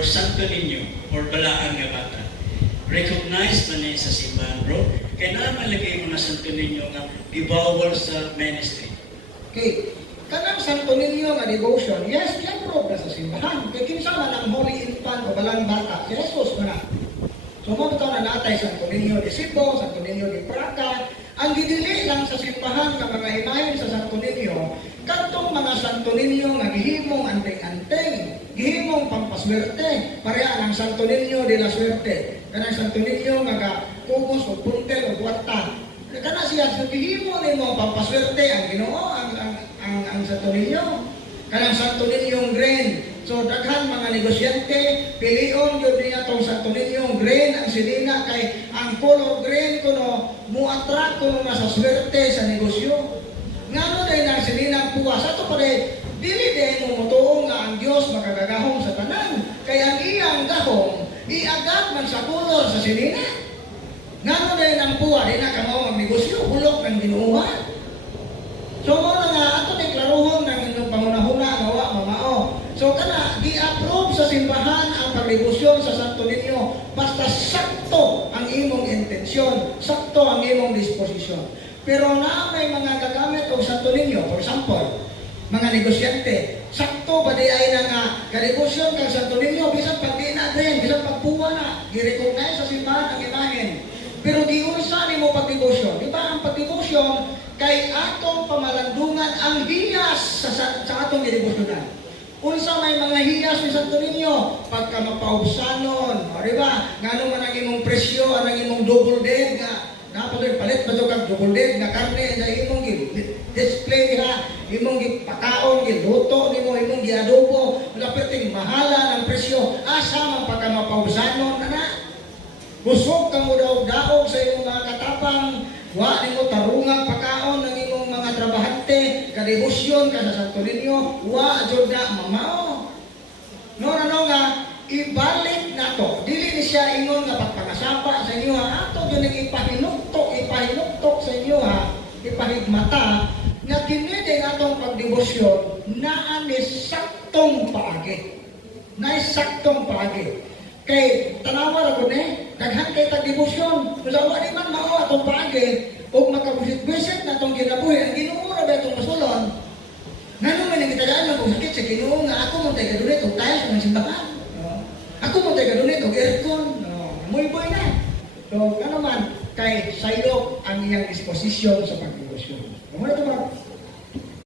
or Santo Niño or Balaan nga bata. Recognize man sa simbahan, bro. Kaya naman lagay mo na Santo Niño nga gibawal sa ministry. Okay. Kanang Santo Niño nga devotion, yes, i-approve na sa simbahan. Kaya kinsa man ang Holy Infant o Balang Bata, si Jesus mo na. So, mga na natay Santo Niño de Cebu, Santo Niño de Praga. Ang gidili lang sa simbahan ng mga imahen sa Santo Niño, katong mga Santo Niño nga gihimong anteng-anteng, gihimong pampaswerte, pareha ng Santo Niño de la Suerte. Kanang Santo Niño nga kugos o puntel o kwarta. Kana siya, so gihimo nimo pampaswerte ang Ginoo, ang Santo Niño. Kanang Santo Niño grain. So daghan mga negosyante, pilion yun niya itong Santo Niño grain, ang silina kay ang color green kuno muattract kuno nga sa swerte sa negosyo. Ngano dahil ang silina ang puwas, ato pa rin, dili dahil mo mutuong nga ang Diyos makagagahong sa tanan. Kaya ang iyang gahong, iagad man sa color sa silina. Ngano dahil ang puwa, di na kamao ang negosyo, bulok ng ginuha. So mo na nga, ato deklaruhon ng inyong pangunahuna, mawa, mamao. So kana, gi-approve sa simbahan ang pagnegosyon sa Santo Niño, basta sakto ang imong intensyon, sakto ang imong disposisyon. Pero na may mga gagamit o Santo Niño, for example, mga negosyante, sakto ba di ay na nga kanegosyon kang Santo Niño, bisan pag di na din, bisan pagpuwa na, gi-recognize sa simbahan ang imahen. Pero giunsa ni mo pagnegosyon. Di ba ang pagnegosyon kay atong pamalandungan ang hiyas sa atong ginegosyonan. Unsa may mga hiyas ni Santo Niño, pagka mapaubsanon, o diba, ngano man ang imong presyo, ang imong double dead, nga, napaloy, palit ba kag double dead, nga karne, na imong display ha, imong pakaon, luto nimo, imong giadobo, lapiting mahala ng presyo, asa man pagka mapaubsanon, ana, busog ka mo daog sa imong mga katapang, wa nimo tarungang pakaon ng imong mga trabahante, kadebosyon ka sa Santo Niño, wa jud na mamao. No nga ibalik na to. Dili ni siya ingon nga pagpangasapa sa inyo ha. Ato gyud ipahinuktok sa inyo ha. Ipahigmata nga kini din atong pagdebosyon naa ni saktong paagi. Na saktong paagi. Kay tanawa ra gud daghan kay tag-debosyon. Kung wa di man mao atong paagi, ug makabusit-busit na itong kinabuhi, ang Ginoo ra ba itong masulon? Ngano man ang kitadaan na kung sakit sa Ginoo nga ako mo tayo gadunit o tayo sa mga simbahan. Ako mo tayo gadunit o aircon. Muy-boy na. So, ano man, kay sayok ang iyang disposisyon sa pag-debosyon. Ano ito ba?